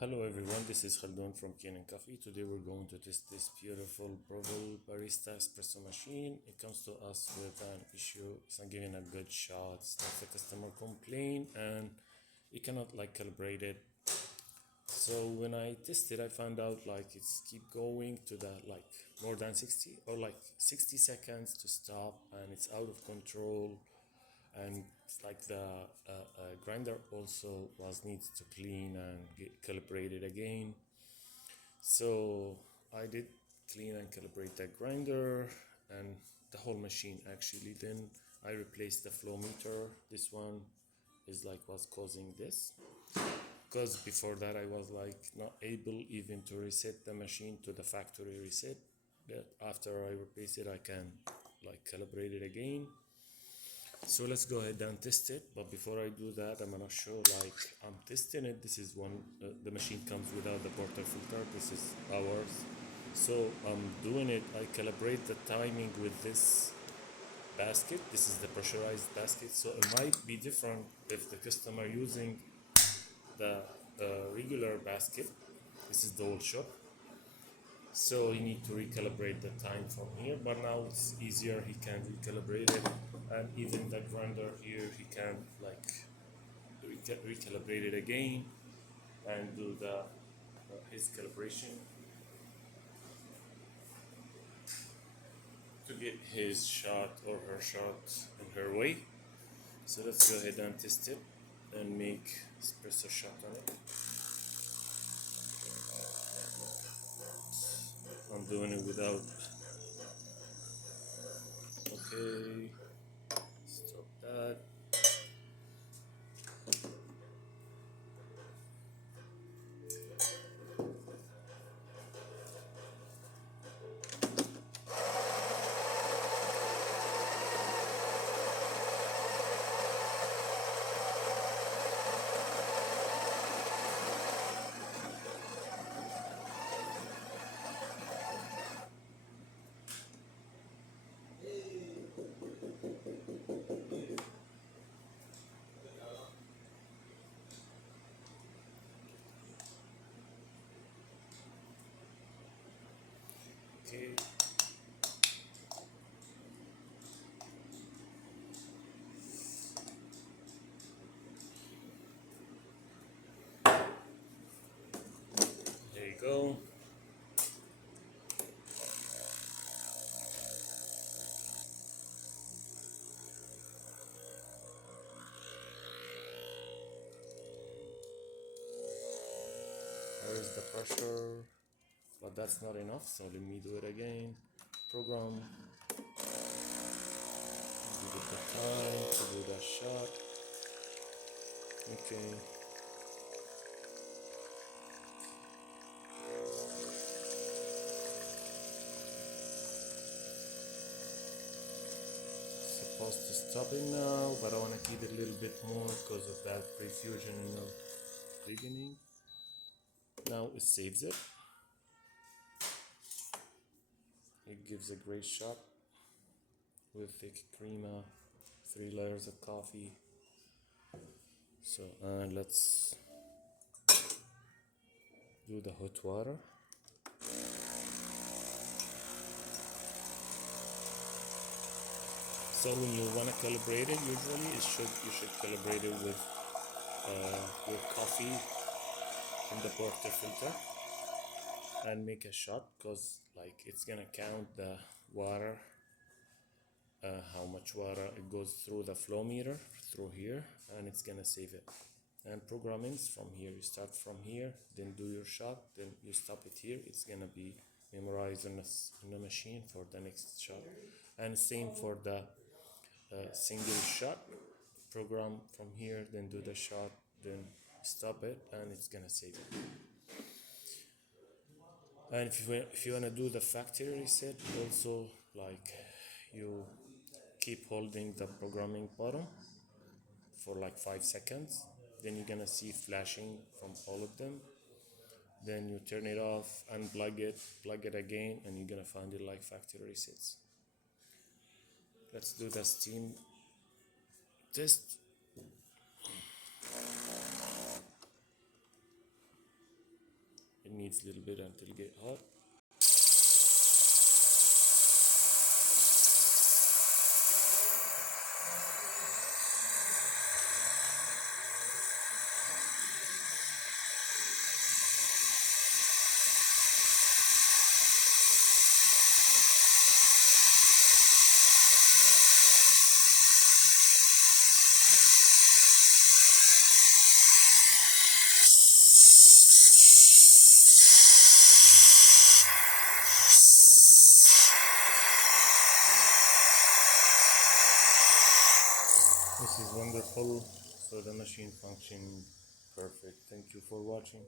Hello everyone, this is Khaldun from Kanen Coffee. Today we're going to test this beautiful Breville Barista espresso machine. It comes to us with an issue. It's not giving a good shot. The customer complain and it cannot calibrate it. So when I tested, I found out it's keep going to the more than 60 or 60 seconds to stop, and it's out of control. And it's like the grinder also needs to clean and get calibrated again. So I did clean and calibrate the grinder and the whole machine actually. Then I replaced the flow meter. This one is was causing this, because before that I was not able even to reset the machine to the factory reset. But after I replace it, I can calibrate it again. So let's go ahead and test it. But before I do that, I'm gonna show I'm testing it. This is one, the machine comes without the porter filter. This is ours. So I'm doing it. I calibrate the timing with this basket. This is the pressurized basket. So it might be different if the customer using the regular basket. This is the old shop. So he need to recalibrate the time from here, but now it's easier. He can recalibrate it, and even the grinder here, he can recalibrate it again and do the his calibration to get his shot or her shot in her way. So let's go ahead and test it and make espresso shot on it. I'm doing it without. Okay, stop that. Okay. There you go. There's the pressure, but that's not enough, so let me do it again. Program, give it the time to do that shot. Okay. Supposed to stop it now, but I want to keep it a little bit more because of that prefusion in the beginning. Now it saves it. It gives a great shot with thick crema, 3 layers of coffee. So let's do the hot water. So when you want to calibrate it, usually you should calibrate it with your coffee in the porter filter and make a shot, because it's gonna count the water, how much water it goes through the flow meter through here, and it's gonna save it. And programmings from here, you start from here, then do your shot, then you stop it here. It's gonna be memorized in the machine for the next shot. And same for the single shot. Program from here, then do the shot, then stop it, and it's gonna save it. And if you wanna do the factory reset, also you keep holding the programming button for 5 seconds, then you're gonna see flashing from all of them. Then you turn it off, unplug it, plug it again, and you're gonna find it factory resets. Let's do the steam test. needs a little bit until it get hot. This is wonderful. So the machine functioning perfect. Thank you for watching.